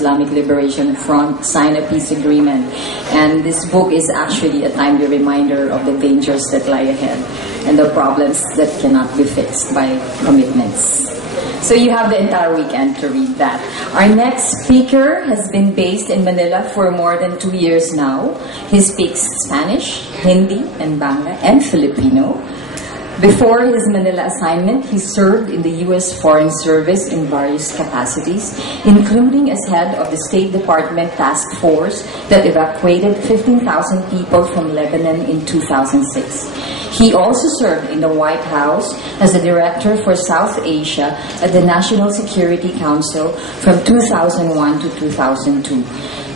Islamic Liberation Front sign a peace agreement. And this book is actually a timely reminder of the dangers that lie ahead and the problems that cannot be fixed by commitments. So you have the entire weekend to read that. Our next speaker has been based in Manila for more than 2 years now. He speaks Spanish, Hindi, and Bangla, and Filipino. Before his Manila assignment, he served in the U.S. Foreign Service in various capacities, including as head of the State Department Task Force that evacuated 15,000 people from Lebanon in 2006. He also served in the White House as the Director for South Asia at the National Security Council from 2001 to 2002.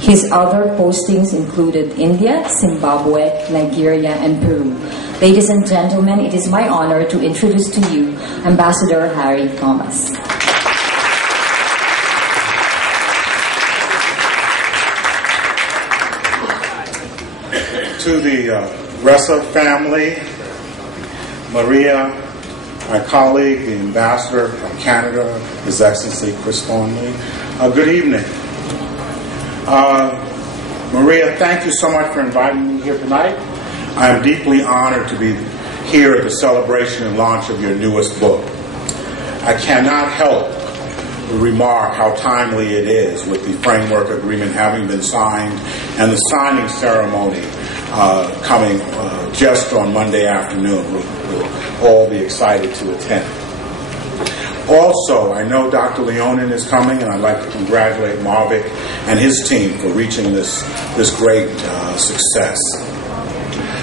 His other postings included India, Zimbabwe, Nigeria, and Peru. Ladies and gentlemen, it is my honor to introduce to you Ambassador Harry Thomas. To the Ressa family, Maria, my colleague, the Ambassador from Canada, His Excellency Chris Thornley, good evening. Maria, thank you so much for inviting me here tonight. I am deeply honored to be here at the celebration and launch of your newest book. I cannot help but remark how timely it is with the framework agreement having been signed and the signing ceremony coming just on Monday afternoon. We'll all be excited to attend. Also, I know Dr. Leonin is coming, and I'd like to congratulate Marvick and his team for reaching this great success.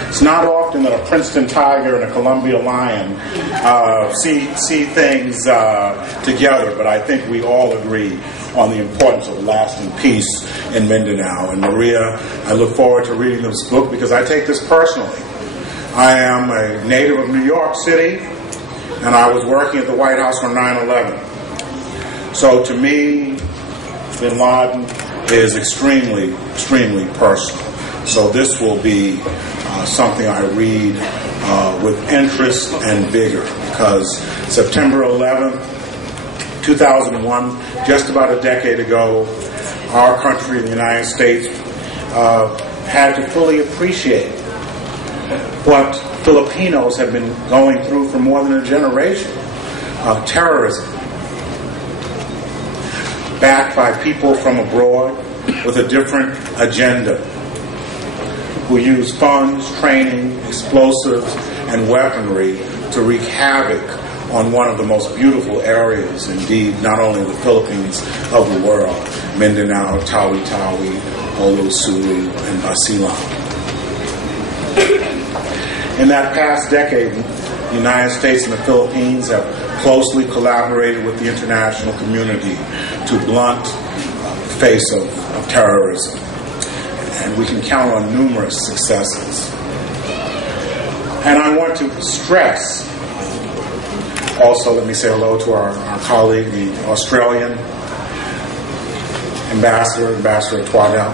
It's not often that a Princeton Tiger and a Columbia Lion see things together, but I think we all agree on the importance of lasting peace in Mindanao. And Maria, I look forward to reading this book because I take this personally. I am a native of New York City, and I was working at the White House on 9/11. So to me, bin Laden is extremely, extremely personal. So this will be something I read with interest and vigor, because September 11th, 2001, just about a decade ago, our country, the United States, had to fully appreciate what Filipinos have been going through for more than a generation. Terrorism, backed by people from abroad with a different agenda, who use funds, training, explosives, and weaponry to wreak havoc on one of the most beautiful areas, indeed, not only the Philippines, of the world, Mindanao, Tawi-Tawi, Olusulu, and Basilan. In that past decade, the United States and the Philippines have closely collaborated with the international community to blunt the face of terrorism. And we can count on numerous successes. And I want to stress, also let me say hello to our colleague, the Australian Ambassador Twadell,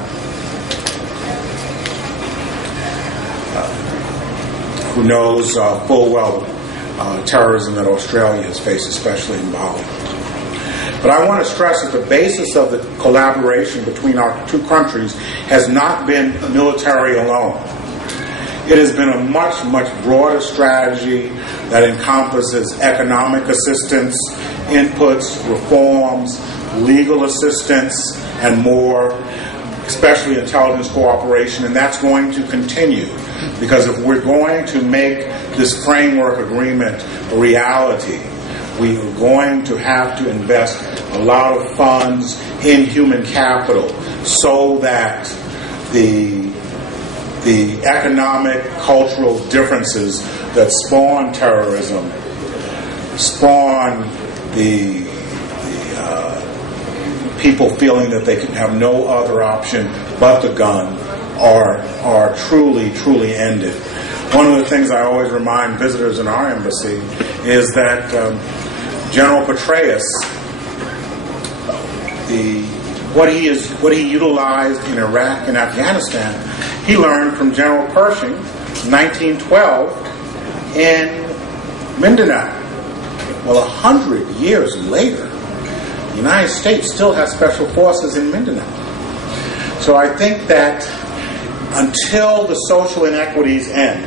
who knows full well terrorism that Australia has faced, especially in Bali. But I want to stress that the basis of the collaboration between our two countries has not been military alone. It has been a much, much broader strategy that encompasses economic assistance, inputs, reforms, legal assistance, and more, especially intelligence cooperation, and that's going to continue. Because if we're going to make this framework agreement a reality, we are going to have to invest a lot of funds in human capital so that the economic, cultural differences that spawn terrorism, spawn the people feeling that they can have no other option but the gun, are truly, truly ended. One of the things I always remind visitors in our embassy is that General Petraeus, what he utilized in Iraq and Afghanistan, he learned from General Pershing, 1912, in Mindanao. Well, 100 years later, The United States still has special forces in Mindanao. So I think that until the social inequities end,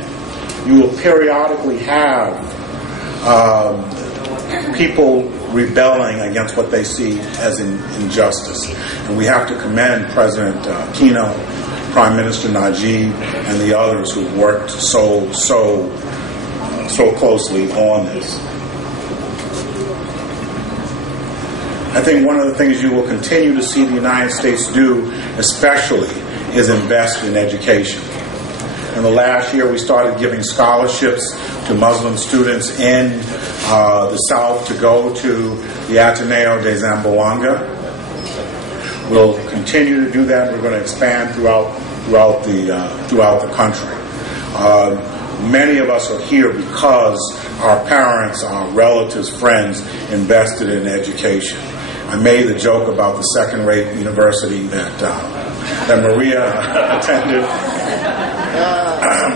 you will periodically have people rebelling against what they see as injustice. And we have to commend President Aquino, Prime Minister Najib, and the others who've worked so closely on this. I think one of the things you will continue to see the United States do, especially, is invest in education. In the last year, we started giving scholarships to Muslim students in the South to go to the Ateneo de Zamboanga. We'll continue to do that. We're going to expand throughout the country. Many of us are here because our parents, our relatives, friends invested in education. I made the joke about the second-rate university that Maria attended,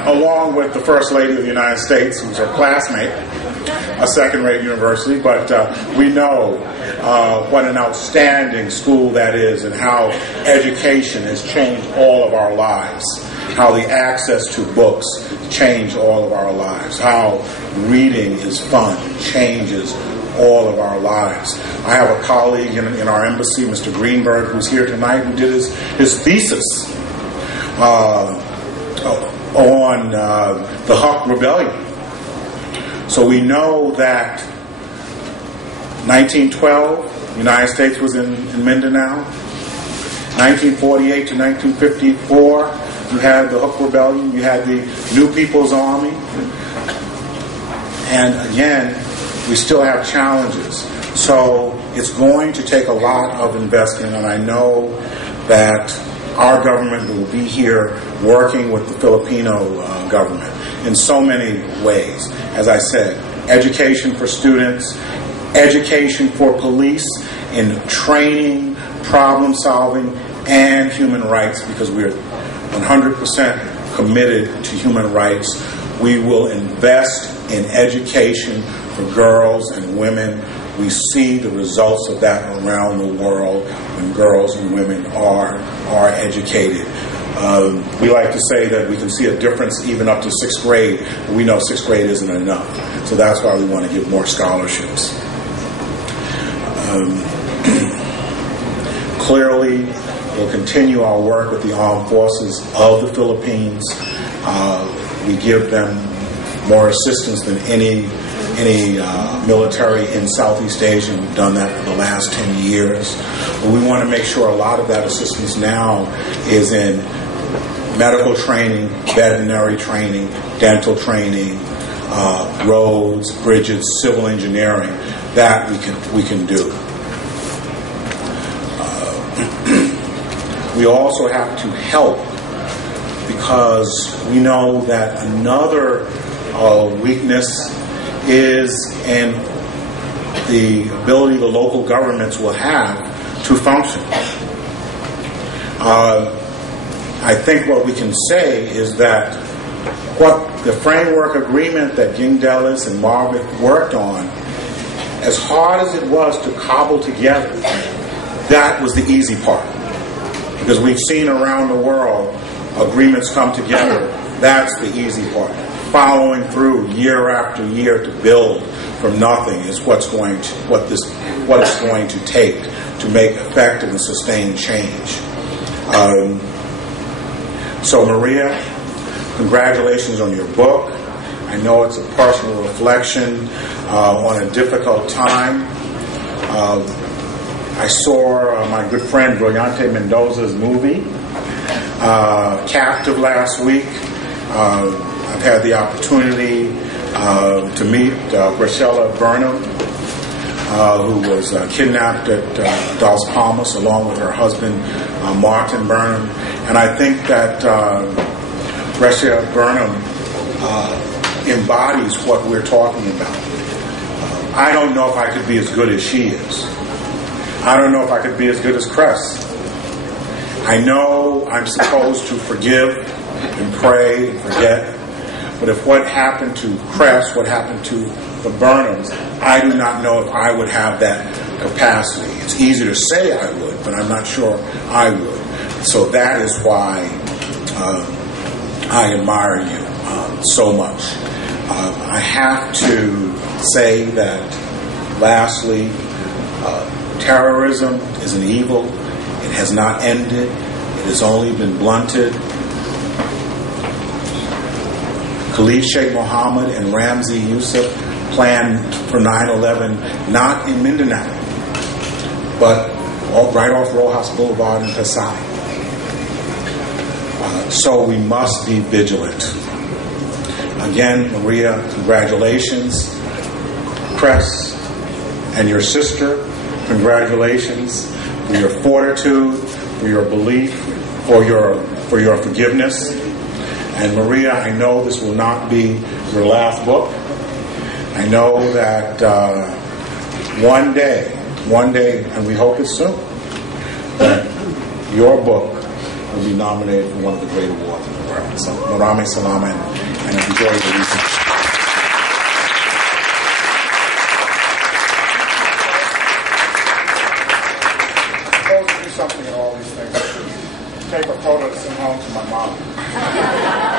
along with the First Lady of the United States, who's her classmate, a second-rate university. But we know what an outstanding school that is, and how education has changed all of our lives, how the access to books changed all of our lives, how reading is fun, changes all of our lives. I have a colleague in our embassy, Mr. Greenberg, who's here tonight, who did his thesis on the Huck Rebellion. So we know that 1912, the United States was in Mindanao. 1948 to 1954, you had the Huck Rebellion, you had the New People's Army. And again, we still have challenges. So it's going to take a lot of investment, and I know that our government will be here working with the Filipino government in so many ways. As I said, education for students, education for police in training, problem solving, and human rights, because we're 100% committed to human rights. We will invest in education for girls and women. We see the results of that around the world when girls and women are educated. We like to say that we can see a difference even up to 6th grade, but we know 6th grade isn't enough. So that's why we want to give more scholarships. Clearly, we'll continue our work with the armed forces of the Philippines. We give them more assistance than any military in Southeast Asia. We've done that for the last 10 years. But we want to make sure a lot of that assistance now is in medical training, veterinary training, dental training, roads, bridges, civil engineering. That we can do. We also have to help, because we know that another weakness is in the ability the local governments will have to function. I think what we can say is that what the framework agreement that Ging Delis and Margaret worked on, as hard as it was to cobble together, that was the easy part. Because we've seen around the world agreements come together. That's the easy part. Following through year after year to build from nothing is what it's going to take to make effective and sustained change. So Maria, congratulations on your book. I know it's a personal reflection on a difficult time. I saw my good friend Brillante Mendoza's movie, Captive, last week. I've had the opportunity to meet Ressa Burnham, who was kidnapped at Dos Palmas along with her husband, Martin Burnham. And I think that Ressa Burnham embodies what we're talking about. I don't know if I could be as good as she is. I don't know if I could be as good as Cress. I know I'm supposed to forgive and pray and forget, but if what happened to Cress, what happened to the Burnhams, I do not know if I would have that capacity. It's easy to say I would, but I'm not sure I would. So that is why I admire you so much. I have to say that, lastly, terrorism is an evil. It has not ended. It has only been blunted. Khalid Sheikh Mohammed and Ramzi Youssef planned for 9/11 not in Mindanao, but right off Rojas Boulevard in Pasay. So we must be vigilant. Again, Maria, congratulations. Cress and your sister, congratulations for your fortitude, for your belief, for your forgiveness. And Maria, I know this will not be your last book. I know that one day, and we hope it's soon, that your book will be nominated for one of the great awards in the world. So, Marame Salama, and enjoy the research. Something in all these things. I should take a photo to send home to my mom.